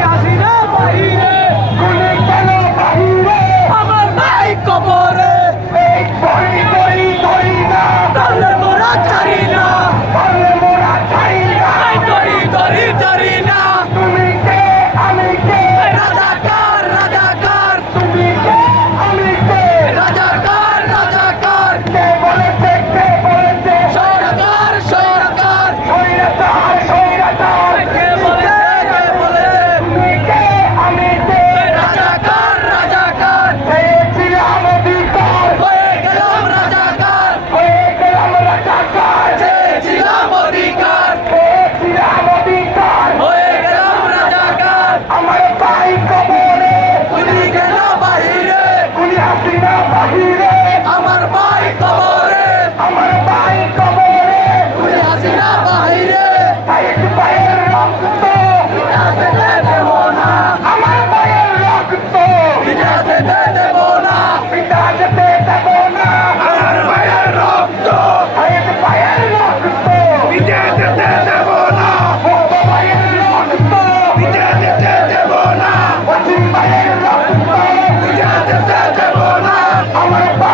e. I'm gonna